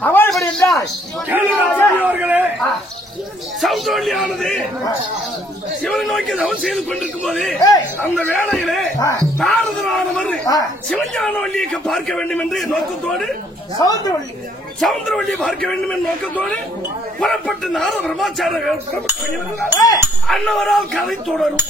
அவள் என்றால் சவுந்தோல்லியானது சிவனை நோக்கி தவம் செய்து கொண்டிருக்கும் போது அந்த வேளையிலே நாரதரானவர் சிவஞானவல்லியை பார்க்க வேண்டும் என்று நோக்கத்தோடு சவுந்தரவல்லியை பார்க்க வேண்டும் என்ற நோக்கத்தோடு புறப்பட்டு நாரத பிரம்மாச்சாரிய அன்னவரால் கதை தொடரும்.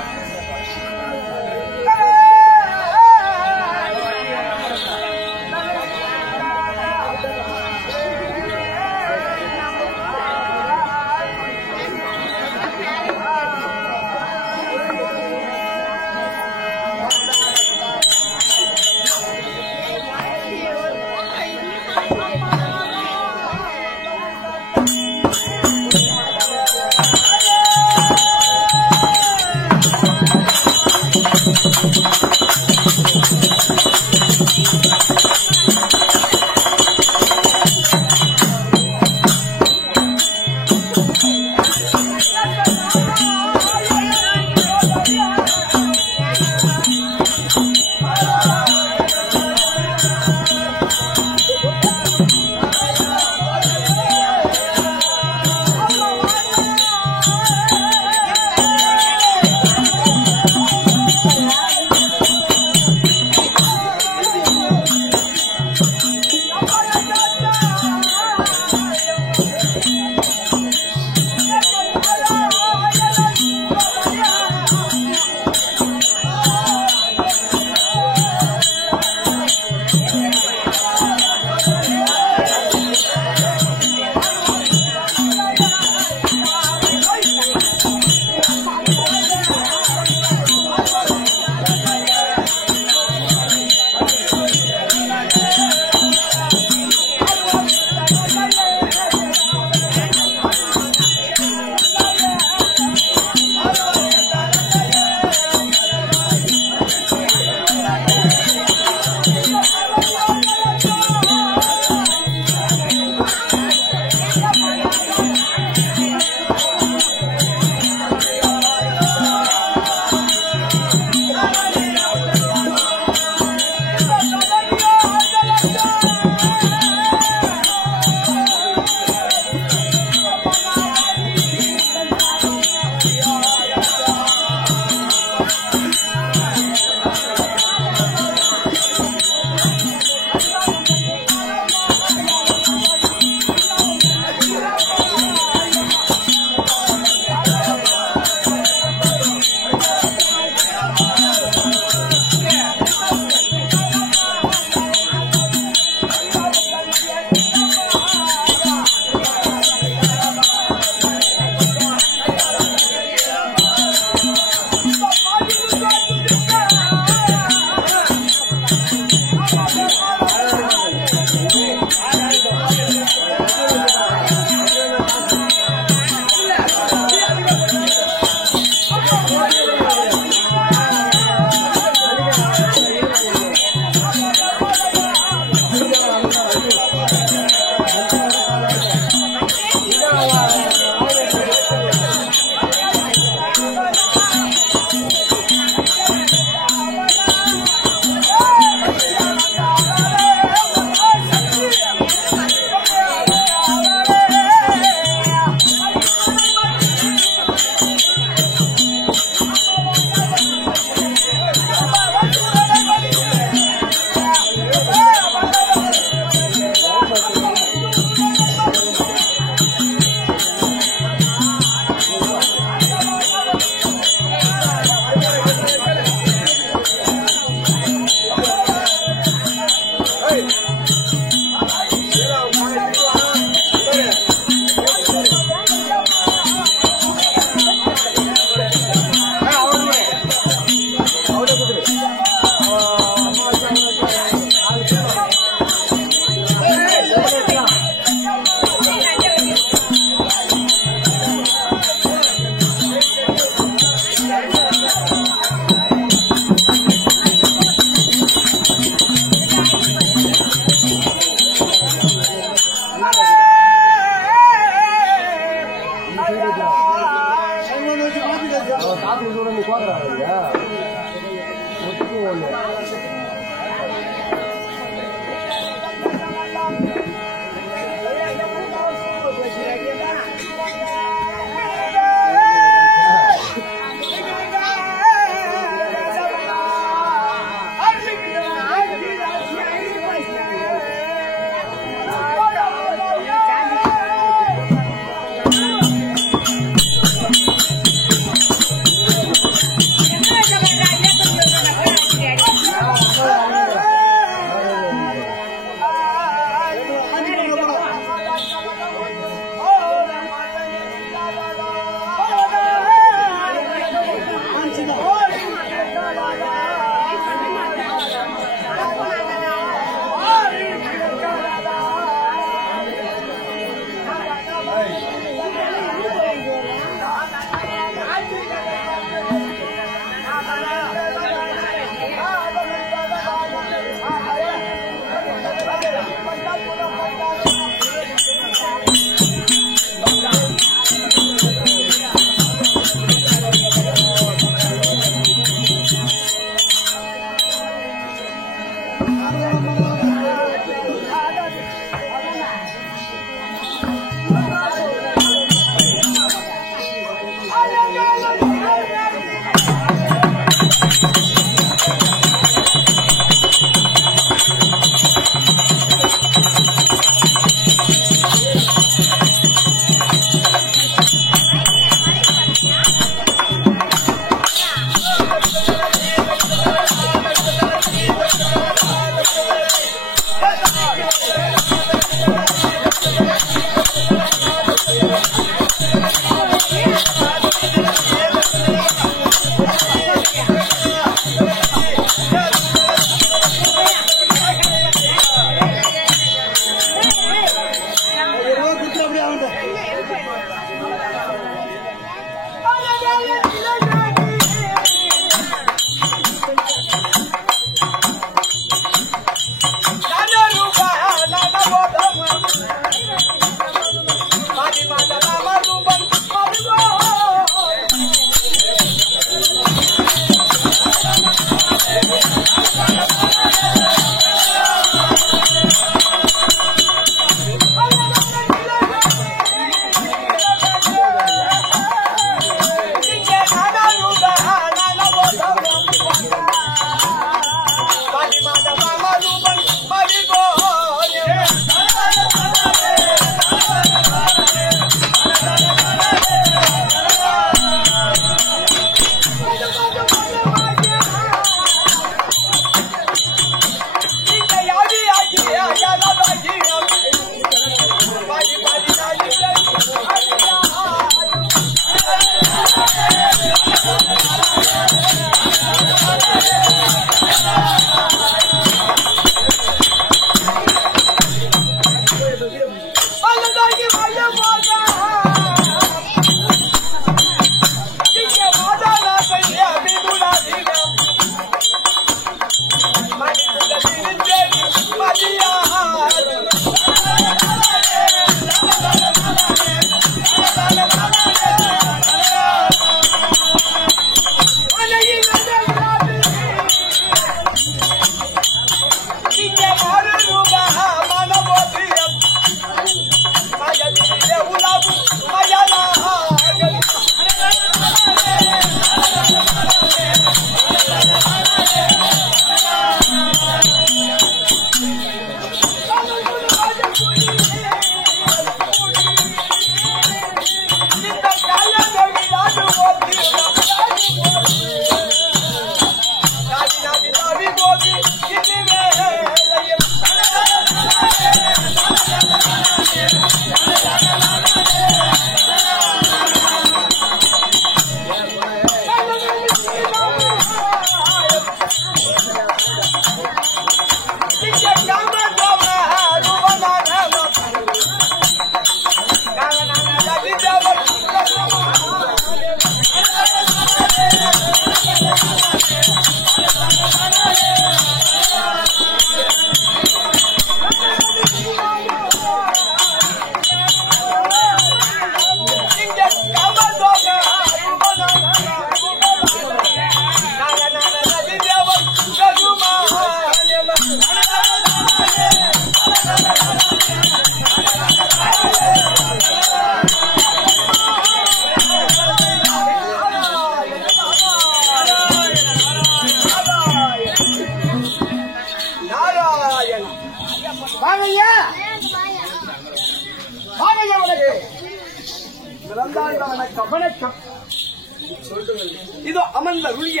இதோ அமர்ந்த ருளிய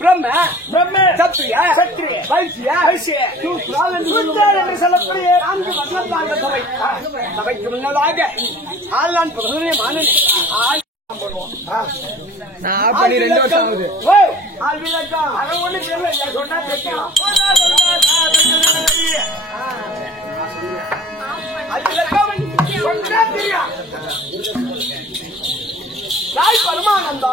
பிரம்ம சத்திரிய வைசிய சூத்ரா என்று சொல்லக்கூடிய 4 வர்ணத்தாண்ட சபை. சபைக்கு முன்னதாக ஆளான் பிரதமரே மானன் ஆள் விளக்கம் அதை ஒண்ணு தெரியல சொன்னா தெரியும். அது விளக்கம் சொன்னா தெரியும். சாய் பரமானந்தா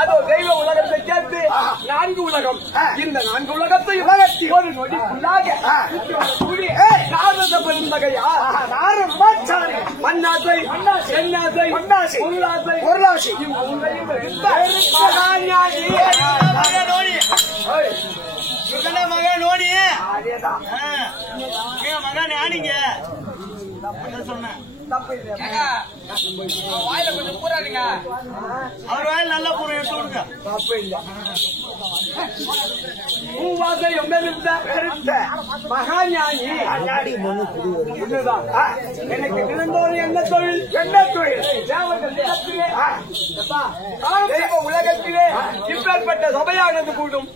அதோ தெய்வ உலகத்தை சேர்த்து 4 உலகம். இந்த 4 உலகத்தை ஒரு நொடிக்குள்ளாக நாரத பெருந்தகையா நாரதாச்சாரி மன்னாசை என்னாசை பொருளாசை மகன் நோடி மகன் ஞானிங்க சொன்னேன். வாயில கொஞ்சம் பூராதுங்க. அவர் வாயில நல்லா பூரா எடுத்து விடுங்க. தப்பு இல்ல. பூவாசை மகாஞானி எனக்கு இருந்தோடு என்ன தொழில் உலகத்திலே இப்பேற்பட்ட சபையானது கூடும்.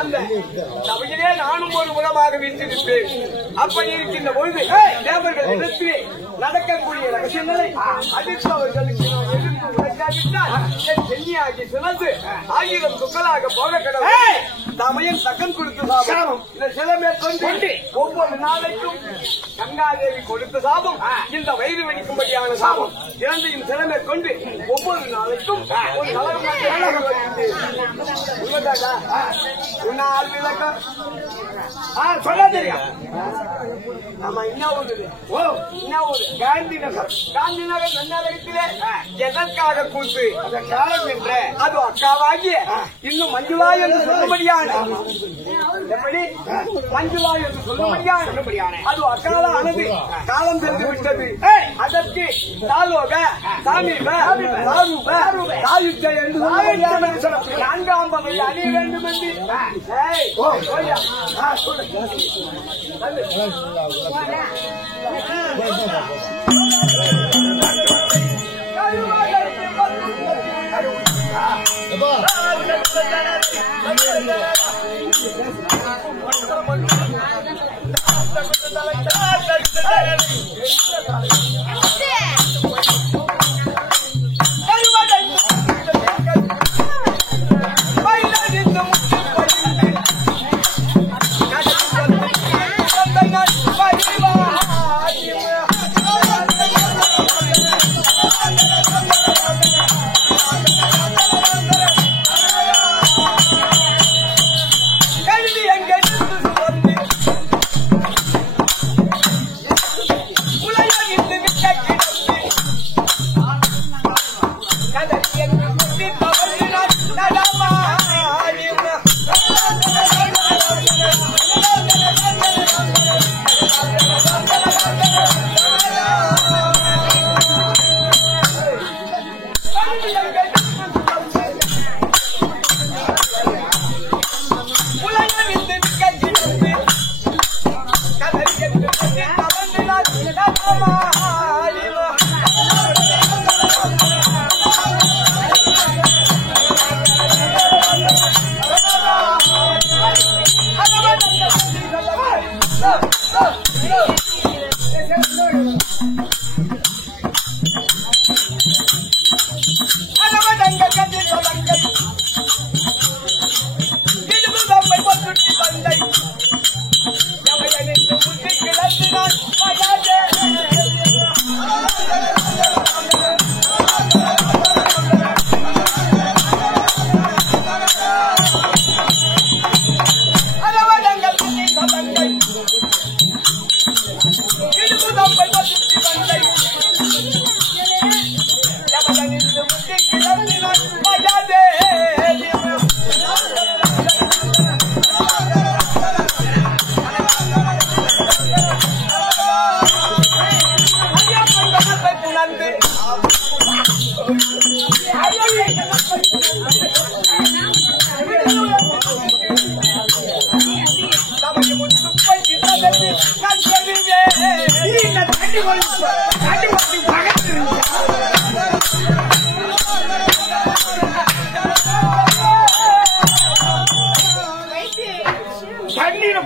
அந்த சபையிலே நானும் ஒரு முகமாக வீட்டிருப்பேன். அப்படி இருக்கின்ற பொழுது தேவர்கள் இடத்திலே நடக்கக்கூடிய ரகசியங்களை அதிர்ஷ்டவர்களுக்கு சென்னியாகி சிறந்து 1000 துக்களாக போக கடவுள் சமயம் தக்கம் கொடுத்து சாபம். இந்த சில மேற்கொண்டு ஒவ்வொரு நாளைக்கும் கங்காதேவி கொடுத்த சாபம் இந்த வயிறு வெடிக்கும்படியான சாபம். இறந்தையும் சில மேற்கொண்டு ஒவ்வொரு நாளைக்கும் ஒரு உன்னால் விளக்கம் சொல்ல தெரியும். ஆமா இன்னொரு காந்தி நகர் நன்னகத்திலே எதற்காக கூட்டு காலம் என்ற அது அக்காவாகிய இன்னும் மஞ்சுளா என்று சொல்லும்படியான எப்படி மஞ்சுளா என்று சொல்லும்படியான அது அக்கால ஆனது காலம் சென்று விட்டது. அதற்கு தாலோக சாமீப சாரூப சாயுஜ என்று சொல்லும்படியான 4ஆம் வகை அணிய வேண்டும் என்று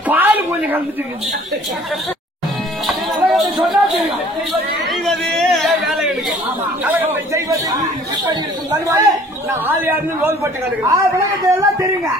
பால் கொஞ்சம் கலந்துட்டு எல்லாம் தெரியுங்க.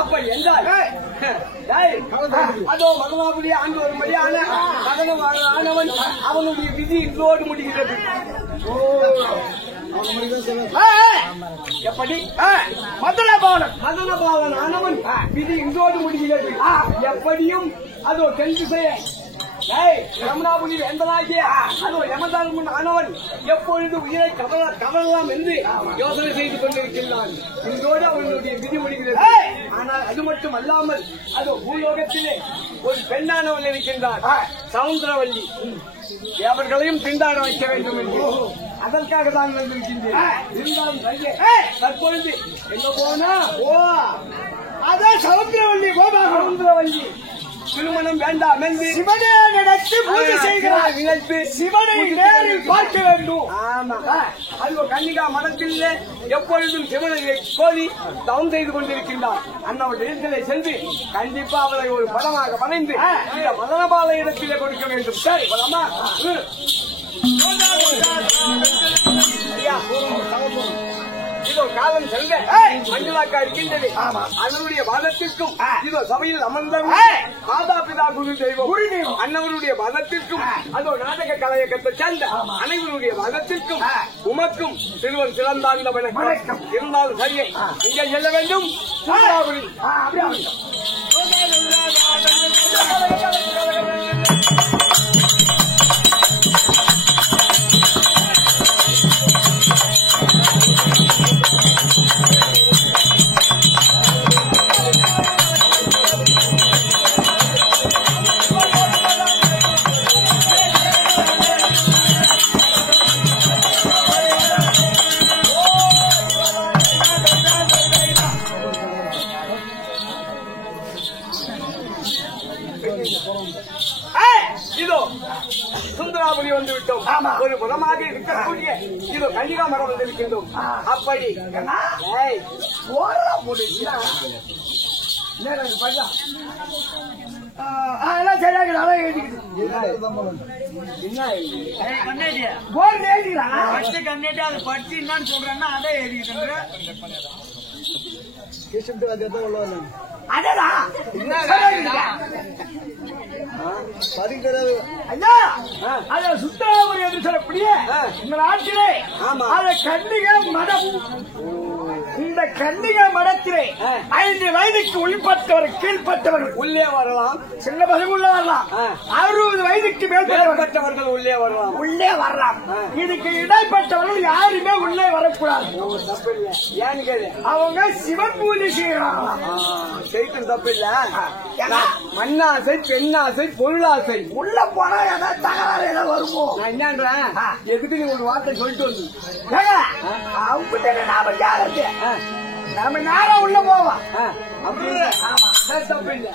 அப்ப என்றால் அதோ மகமாபுரி ஆண்டு வரும்படியான ஆனவன் அவனுடைய விதி இன்றோடு முடிகிறது. எப்படி மதனபாலன் ஆனவன் விதி இன்றோடு முடிகிறது. எப்படியும் அதோ தென் திசைய ரமணாபுரி என்பதாகிய அதோ யமதர்மன் ஆனவன் எப்பொழுது உயிரை கவரலாம் என்று யோசனை செய்து கொண்டிருக்கின்றான். இன்றோடு அவனுடைய விதி முடிகிறது. ஆனால் அது மட்டும் அல்லாமல் அதோ பூலோகத்திலே ஒரு பெண்ணானவள் இருக்கின்றான், சவுந்தரவல்லி. அவர்களையும் திண்டாட வைக்க வேண்டும் என்று அதற்காக தான் வந்திருக்கின்றேன். இருந்தாலும் தற்பொழுது எங்க போனா அதான் சவுந்தரவல்லி சவுந்தரவல்லி திருமணம் வேண்டாம் என்று சிவனே நடத்தி பூஜை செய்கிறார். நினைத்து சிவனை நேரில் பார்க்க வேண்டும். ஆமா, அது கன்னிகா மடத்தில் எப்பொழுதும் சிவனை கோரி தவம் செய்து கொண்டிருக்கின்றார். அண்ணவள் இடத்திலே சென்று கண்டிப்பா அவளை ஒரு படமாக வரைந்து இந்த மதனபால இடத்திலே கொடுக்க வேண்டும். சரி பலமா இதோ காலம் செல்ல மஞ்சளாக்கா இருக்கின்றது. அதனுடைய வாதத்திற்கும் இதோ சபையில் அமர்ந்த மாதா பிதா குரு தெய்வம் அன்னவருடைய வாதத்திற்கும் அதோ நாடக கலையகத்தை சேர்ந்த அனைவருடைய வாதத்திற்கும் உமக்கும் சிறுவன் சிறந்தாந்த வணக்கம் இருந்தாலும் சரியை இங்கே செல்ல வேண்டும். இதோ சுந்தராபுரி வந்து விட்டோம். ஒரு புறமாக இருக்கக்கூடிய இதோ கன்னிகா மரம் வந்திருக்கின்றோம். அப்படி படிச்சு என்னன்னு சொல்றேன்னா அதை எழுதிக்கிட்டு சுத்தராமரி என்று சொல்லக்கூடிய இந்த நாட்டிலே கன்னிகை மடம். இந்த கன்னிகை மடத்திலே 5 வயதுக்கு உள்பட்டவர் கீழ்பட்டவர்கள் உள்ளே வரலாம். சின்ன பசங்க உள்ள வரலாம். 60 வயதுக்கு மேற்பட்டவர்கள் உள்ளே வரலாம். உள்ளே வரலாம். இதுக்கு இடைப்பட்டவர்கள் யாருமே உள்ளே வரக்கூடாது. ஏன்னு கேளு, அவங்க சிவன் பூஜை செய்யறாங்க. செய்யும் தப்பு இல்ல. மண்ணாசை, பெண்ணாசை, பொருளாசை உள்ள போனா ஏதாவது தகராறு ஏதாவது வருமோ? நான் என்னன்றேன், எதுக்கு நீ ஒரு வார்த்தை சொல்லிட்டு வந்து அவங்க நாம யாரு நாம நேரம் உள்ள போவோம். அப்படியே தப்பு இல்லை.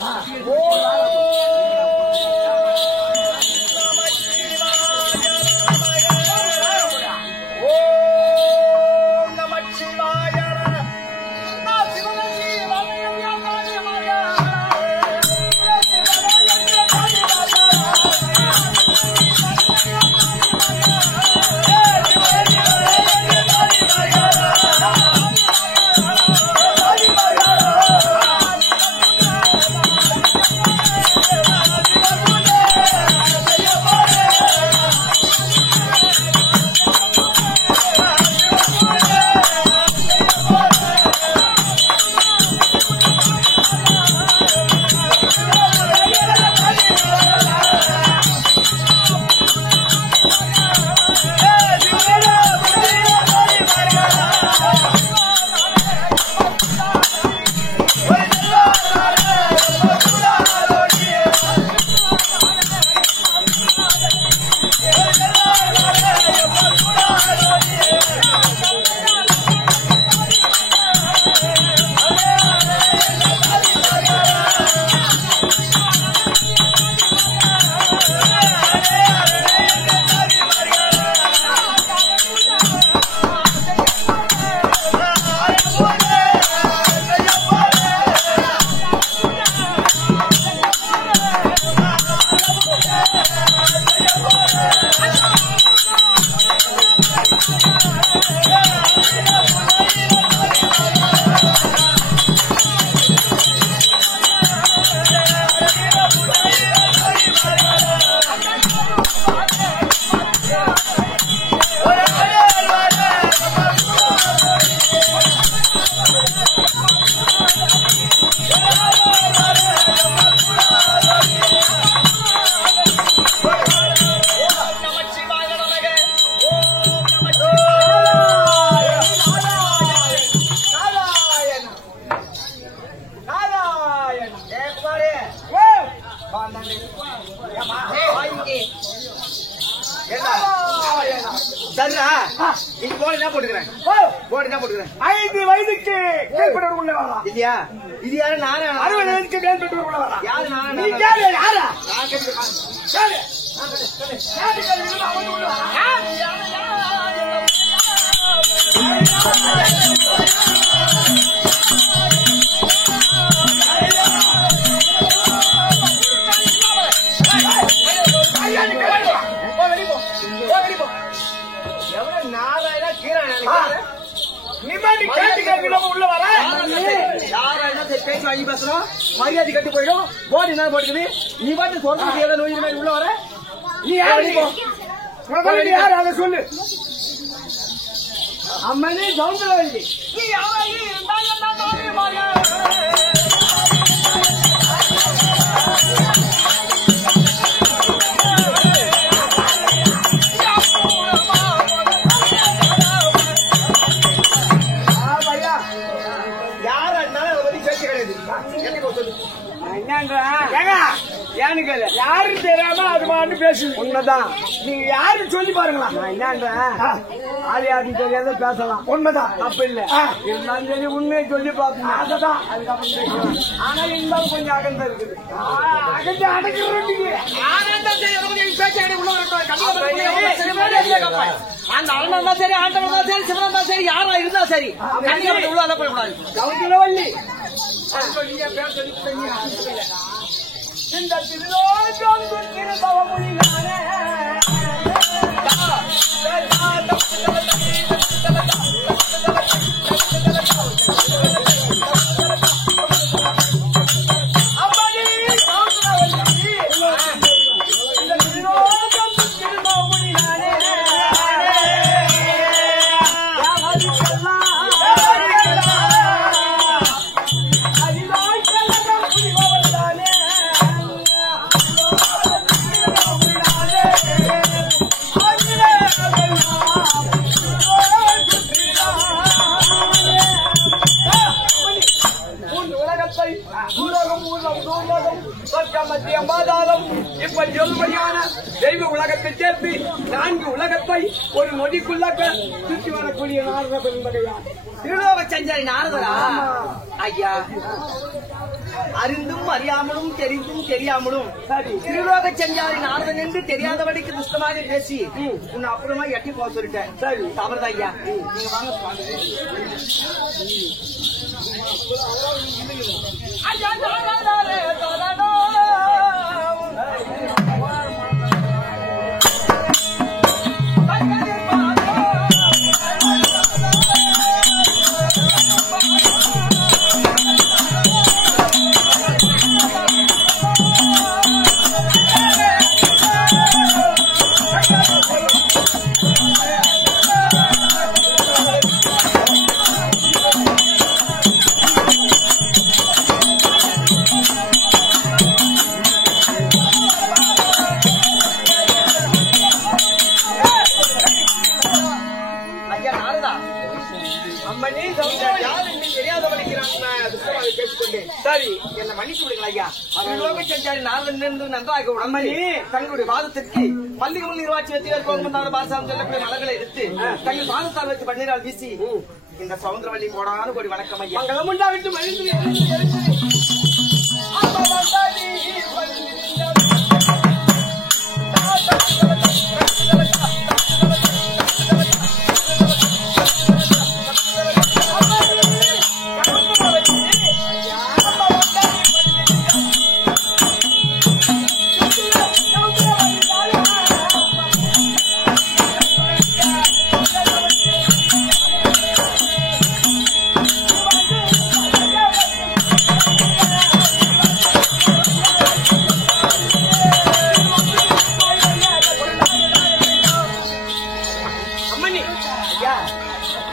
ஐந்து வயதுக்கு மேற்பட்டவர் உள்ள வரலாம். இல்லையா? இது யாரு? நானே. 60 வயதுக்கு மேற்பட்டவர் உள்ள வரலாம். யாரு? நானே. நீ யாரு? யாரா? நிம்மதி கேட்டு உள்ள வர யாரா என்ன பேச்சு வாங்கி பேசுறோம் மரியாதை கட்டி போயிடும் போடி என்ன போட்டுக்குது நீ பாட்டு சொல்றது ஏதோ நோய் மாதிரி உள்ள வர நீ யாரு யாரு அதை சொல்லு அம்மனே சௌந்தரவல்லி நீ யாராக யாரு தெரியாம அது மாதிரி பேசு உண்மைதான் நீங்க யாரு சொல்லி பாருங்களா நான் என்னன்றேன் அது யாருன்னு தெரியாத பேசலாம் உண்மைதான் அப்ப இல்ல இருந்தாலும் சரி உண்மையை சொல்லி பார்ப்போம் அதுதான் அதுக்கப்புறம் பேசலாம் ஆனா இருந்தாலும் கொஞ்சம் அகந்த இருக்குது அகந்து அடக்கிறீங்க அந்த அண்ணன் சரி ஆண்டவன் சரி சிவன் தான் சரி யாரா இருந்தா சரி உள்ள அதை போடக்கூடாது கவுண்டரவல்லி இந்த திருலோகம் திருபவமுனியானே தெய்வ உலகத்தை சேர்த்து 4 உலகத்தை ஒரு நொடிக்குள்ளாக்க சுற்றி வரக்கூடிய நாரத பெரும்பகையா திருலோக சஞ்சாரி நாரதரா ஐயா அறிந்தும் அறியாமலும் தெரிந்தும் தெரியாமலும் சரி திருலோக சஞ்சாரி நாரதன் என்று தெரியாதபடிக்கு துஷ்டமாக பேசி உன்னை அப்புறமா எட்டி போக சொல்லிட்டேன் சரி தவறுதான் ஐயா நீங்க வாங்க சரி என்ன மன்னிச்சு விடுங்கள் ஐயா திருலோக சஞ்சாரி நாரதன் நன்றாக அம்மணி தங்களுடைய வாதத்திற்கு மல்லிகமல் நீர்வாட்சி வெற்றி கோங்கந்தான பாசாம் செல்லக்கூடிய மலர்களை எடுத்து தங்கள் வாதத்தால் வச்சு பன்னீரால் வீசி இந்த சவுந்தரவல்லி கோடானு கோடி வணக்கம் ஐயா மங்களம் உண்டாவிட்டு மனிதன்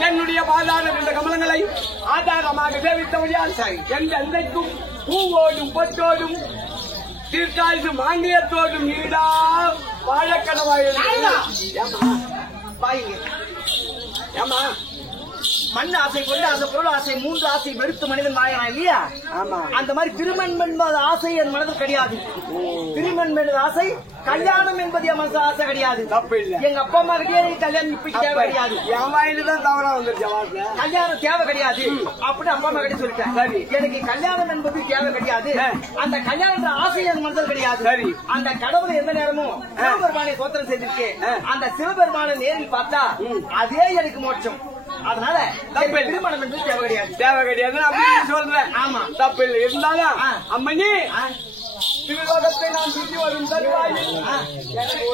என்னுடைய பாதாள இந்த கமலங்களை ஆதாரமாக சேவித்தவழியால் எந்த அன்றைக்கும் பூவோடும் பொட்டோடும் தீர்க்காய்ந்து மாங்கியத்தோடும் ஈடா வாழக்கணவாய் ஏமா மண் ஆசை கொண்டு அந்த பொருள் ஆசை 3 ஆசை வெறுத்து மனிதன் வாழறான் இல்லையா அந்த மாதிரி திருமணம் என்பது ஆசை என் மனதில் கிடையாது திருமணம் என்பது ஆசை கல்யாணம் என்பது என் மனசு ஆசை கிடையாது தப்பு இல்ல எங்க அப்பா அம்மா கிட்டே கல்யாணம் இப்ப தேவை கிடையாது என் வாயில்தான் தவறா வந்துருச்சு கல்யாணம் தேவை கிடையாது அப்படின்னு அப்பா அம்மா கிட்ட சொல்லிட்டேன் சரி எனக்கு கல்யாணம் என்பது தேவை கிடையாது அந்த கல்யாணம் ஆசை என் மனதில் கிடையாது சரி அந்த கடவுள் எந்த நேரமும் சிவபெருமானை சோத்திரம் செய்திருக்கேன் அந்த சிவபெருமானை நேரில் பார்த்தா அதே எனக்கு மோட்சம் அதனால திருமணம் என்று தேவை கிடையாது அப்படின்னு சொல்றேன் ஆமா தப்பு இல்லை இருந்தாலும் அம்மனி திருலோகத்தை நான் சுற்றி வரும் தருவாயில் எனக்கு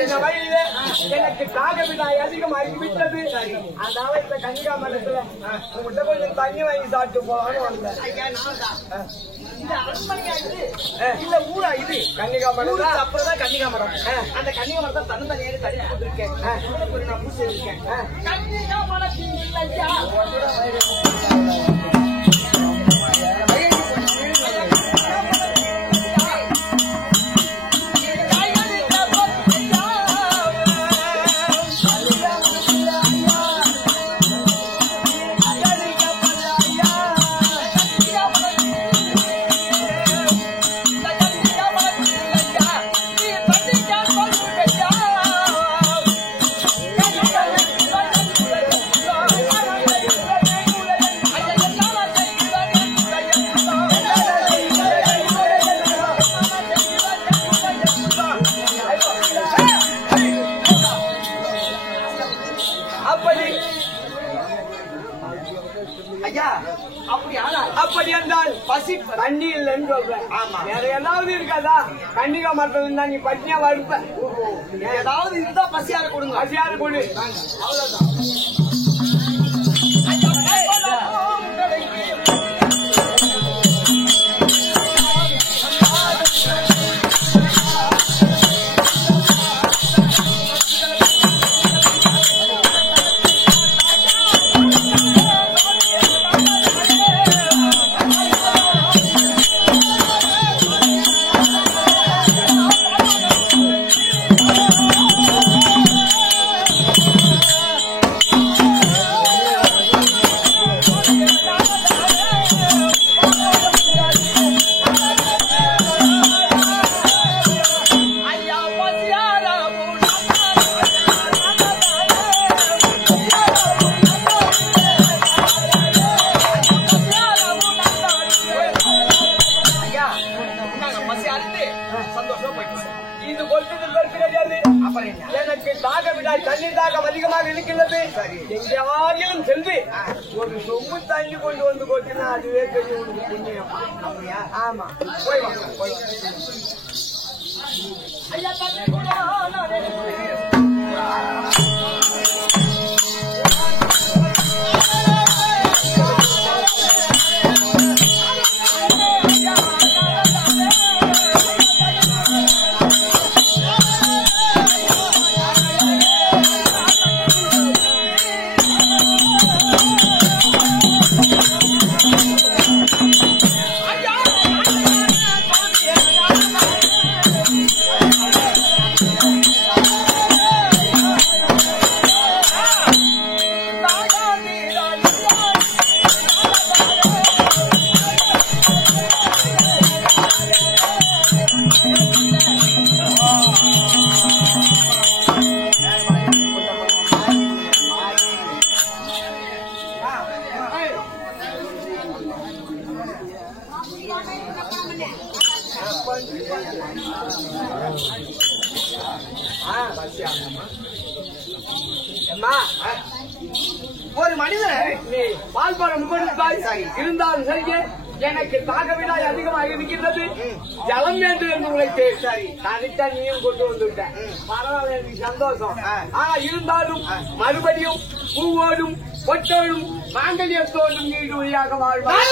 இந்த வயதில எனக்கு தாகவினாய் அதிகமாகிவிட்டது. அதாவது இந்த கன்னிகா மரத்துல உங்கள்கிட்ட கொஞ்சம் தண்ணி வாங்கி சாப்பிட்டு போவான்னு வந்தேன். இல்ல ஊரா இது கன்னிகா மரம் அப்புறம்தான் கன்னிகா மரம். அந்த கன்னிகா மரத்தை தனித்தனியாக தள்ளி போட்டிருக்கேன். நான் பூசி இருக்கேன். கன்னிகா மரத்தின் இல்லையா அப்படி என்றால் பசி தண்ணி இல்லைன்னு சொல்றேன். வேற ஏதாவது இருக்காதா? கன்னிகா மரத்துல இருந்தா நீ பட்டினியா வருப்ப. ஏதாவது இருந்தா பசியார கொடுங்க. பசியார கொடு. அவ்வளவுதான். எனக்கு தாகவிடாய் தண்ணீர் தாகம் அதிகமாக இருக்கிறது. எங்கேயாவது செல்வி ஒரு சொம்பு தண்ணி கொண்டு வந்து போச்சுன்னா அதுவே பெரிய உனக்கு புண்ணியம். ஆமா போய் வாங்க போய். ஐயா தண்ணி கூட ஒரு மனிதன் நீ பால்பாடம் கொடுத்தாய் இருந்தாலும் சரி எனக்கு தாகவிடாய் அதிகமாக இருக்கின்றது. ஜலம் வேண்டும் என்று உழைத்து சரி தனித்தா நீயும் கொண்டு வந்துவிட்டேன். பரவாயில்ல, எனக்கு சந்தோஷம். ஆனா இருந்தாலும் மறுபடியும் பூவோடும் பொட்டோடும் மாங்கல்யத்தோடும் நீடு வழியாக வாழ்வார்.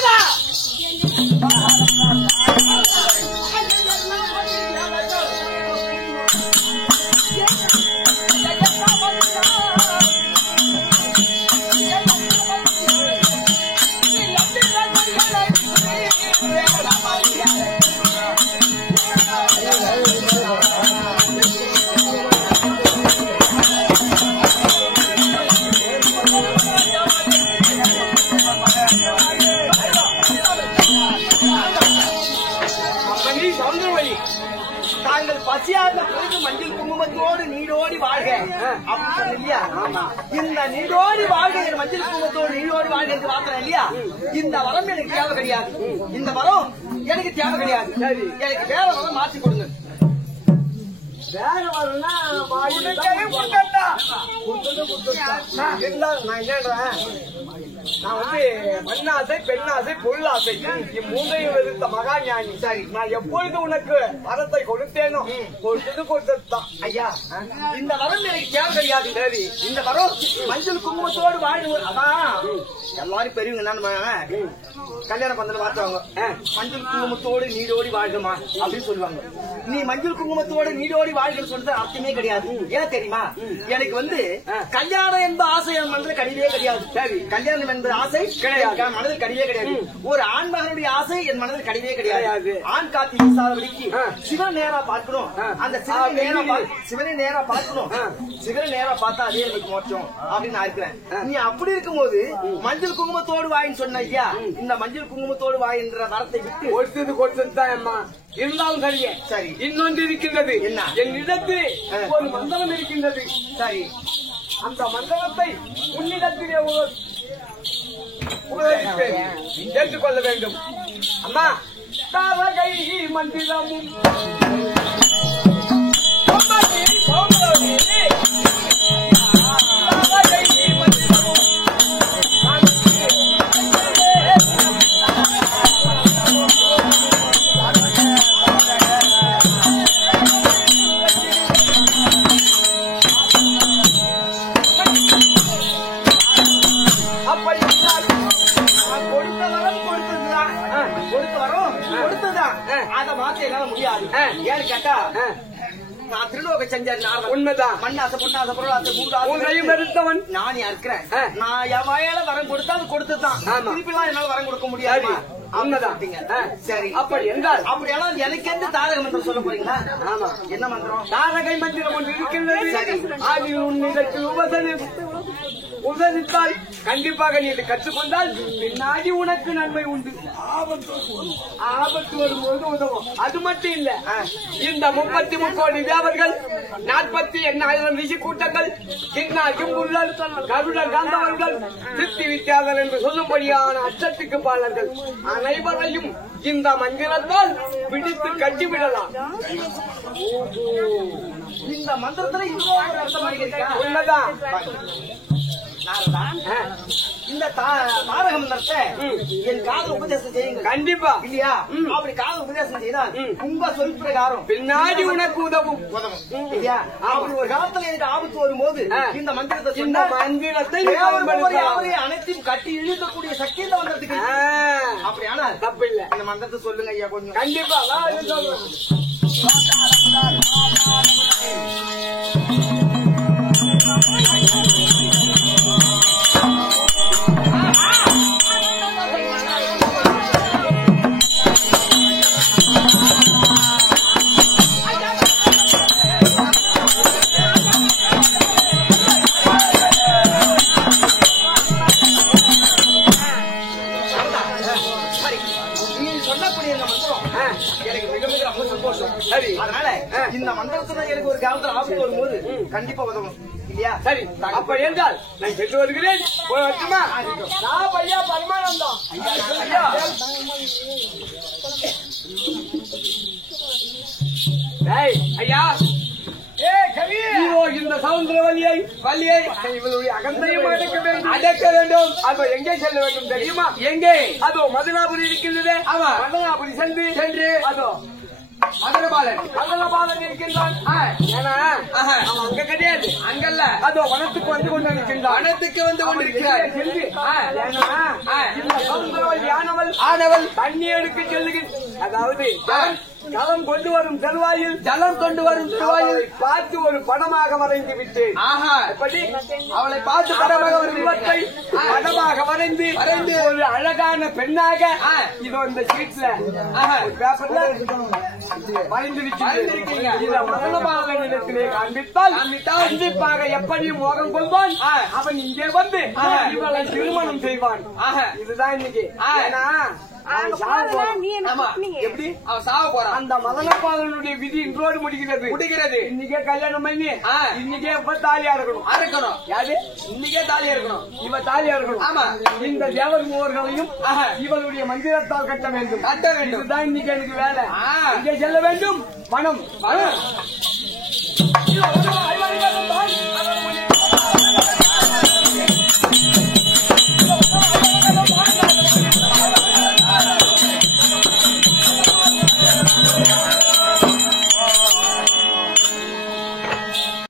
தாங்கள் பசியார்ந்த பொழுது மஞ்சள் குங்குமத்தோடு நீரோடி வாழ்க அப்படின்னு இல்லையா? இந்த நீரோடி வாழ்க, மஞ்சள் குங்குமத்தோடு நீரோடி வாழ்க என்று வார்த்தை இல்லையா? இந்த வரம் எனக்கு தேவை கிடையாது. இந்த வரம் எனக்கு தேவை கிடையாது. எனக்கு வேற வரம் மாற்றி கொடுங்க. வேற வரம்னா நான் என்னன்றேன், நான் வந்து மண்ணாசை, பெண்ணாசை, பொருளாசை இம்மூன்றையும் எதிர்த்த மகா ஞானி. சரி, நான் எப்பொழுது உனக்கு வரத்தை கொடுத்தேனோ கொடுத்ததுதான். ஐயா, இந்த வரம் எனக்கு தேவை கிடையாது. சரி, இந்த வரம் மஞ்சள் குங்குமத்தோடு வாழ்வு. அதான் எல்லாரும் பெரியவங்க என்னன்னு கல்யாணம் பந்தல வாத்துவாங்க. மஞ்சள் குங்குமத்தோடு நீடோடி வாழ்கமா அப்படின்னு சொல்லுவாங்க. நீ மஞ்சள் குங்குமத்தோடு நீடோடி வாழ்கிறது சொல்றது அர்த்தமே கிடையாது. ஏன் தெரியுமா? எனக்கு வந்து கல்யாணம் என்பது ஆசை என் மனதில் கிடையவே கிடையாது. சரி, கல்யாணம் என்பது ஆசை கிடையாது, மனதில் கிடையவே கிடையாது. ஒரு ஆண் மகனுடைய ஆசை என் மனதில் கிடையவே கிடையாது. ஆண் காத்தி வீசாதபடிக்கு சிவன் நேரா பார்க்கணும். அந்த சிவனை நேரா பார்க்கணும். சிவனை நேரா பார்த்தா அதே எனக்கு மோட்சம் அப்படின்னு நான் இருக்கிறேன். நீ அப்படி இருக்கும்போது மஞ்சள் குங்குமத்தோடு வாயின்னு சொன்ன ஐயா, இந்த மஞ்சள் குங்குமத்தோடு வாயின்ற வரத்தை விட்டு கொடுத்தது தான் அம்மா. இருந்தாலும் சரியே. சரி, இன்னொன்று இருக்கின்றது. என்ன? என்னிடத்தில் ஒரு மந்திரம் இருக்கின்றது. சரி, அந்த மந்திரத்தை உன்னிடத்திலே ஏற்றுக்கொள்ள வேண்டும். அம்மா, தாரகை மந்திரமும் முடியாது. ஏன்னு கேட்டா, நான் திருலோக செஞ்சேன். உண்மைதான். மண்ணாசை, பொன்னாசை, பொருளாசை, மூன்றையும் எடுத்தவன் நான் இருக்கிறேன். நான் என் வாயால வரம் கொடுத்தா அது கொடுத்துதான். திருப்பிலாம் என்னால வரம் கொடுக்க முடியாது. சரி, அப்படி என்றால் அப்படியெல்லாம் எனக்கு எந்த தாரக மந்திரம் சொல்ல போறீங்களா? ஆமா, என்ன மந்திரம்? தாரகை மந்திரம் ஒன்று இருக்கின்றது. சரி, ஆகிய உன்னிடத்தில் உபதேசித்தால் கண்டிப்பாக நீ இதை கற்றுக்கொண்டால் பின்னாடி உனக்கு நன்மை உண்டு. ஆபத்து வரும்போது உதவும். அது மட்டும் இல்ல, இந்த 33 கோடி தேவர்கள், 48,000 ரிஷி கூட்டங்கள், கிம்புள்ளல், கருடர் காந்தவர்கள், சித்தி வித்தியாதர் என்று சொல்லும்படியான அச்சத்துக்கு பாலர்கள் அனைவரையும் இந்த மந்திரத்தால் பிடித்து கட்டிவிடலாம். இந்த மந்திரத்துல இன்னொரு அர்த்தம் உள்ளதான். இந்த தாரக மந்திரத்தை என் காதல் உபதேசம் செய்யுங்க. கண்டிப்பா இல்லையா? அப்படி காதல் உபதேசம் செய்தால் உங்க சொல் பிரகாரம் பின்னாடி உனக்கு உதவும் இல்லையா? அப்படி ஒரு காலத்துல எனக்கு ஆபத்து வரும்போது இந்த மந்திரத்தை அனைத்தையும் கட்டி இழுக்கக்கூடிய சக்தி இந்த மந்திரத்துக்கு. அப்படியானா தப்பு இல்ல. இந்த மந்திரத்தை சொல்லுங்க ஐயா கொஞ்சம். கண்டிப்பா இந்த மந்திரத்துல எனக்கு ஒரு காலத்துல ஆபத்து வரும்போது கண்டிப்பா உதவும் இல்லையா? சரி, அப்ப என்றால் நான் சென்று வருகிறேன். நான் பையா பரமானந்தம் ஐயா. இந்த சவுந்தர வலியை இவளுடைய அகந்தையும் அடக்க வேண்டும். அப்ப எங்கே செல்ல வேண்டும் தெரியுமா? எங்கே? அதோ மதுராபுரி இருக்கின்றது. மதுராபுரி சென்று அதோ மதுரபாலன் இருக்கின்றான். ஏன்னா அவன் அங்க கிடையாது, அங்கல்ல, அதோ வனத்துக்கு வந்து கொண்டு இருக்கின்றான். வனத்துக்கு வந்து கொண்டிருக்கிறார். ஆனவள் தண்ணி எடுக்க செல்லுகின்ற, அதாவது ஜலம் கொண்டு வரும் செல்வாயில் பார்த்து ஒரு படமாக வரைந்து விட்டேன். அவளை பார்த்து படமாக வரைந்து ஒரு அழகான பெண்ணாக இதோ இந்த சீட்ல பேப்பர்ல வரைந்திருக்கீங்க. இதை மரணபாலனிடத்திலே காண்பித்தால் கண்டிப்பாக எப்படியும் மோகம் கொள்வான். அவன் இங்கே வந்து இவளை திருமணம் செய்வான். இதுதான் இன்னைக்கு. எப்படி அவன் சாவ போறான். அந்த மதனப்பாலனுடைய விதி இன்றோடு முடிகிறது. இன்னைக்கே கல்யாணம் பண்ணி இன்னைக்கே தாலியா இருக்கணும். யாரு? இன்னைக்கே தாலியா இருக்கணும். இவ தாலியா இருக்கணும். ஆமா, இந்த தேவர் மூவர்களையும் இவளுடைய மந்திரத்தால் கட்ட வேண்டும். இதுதான் இன்னைக்கு எனக்கு வேலை. இங்கே செல்ல வேண்டும். பணம்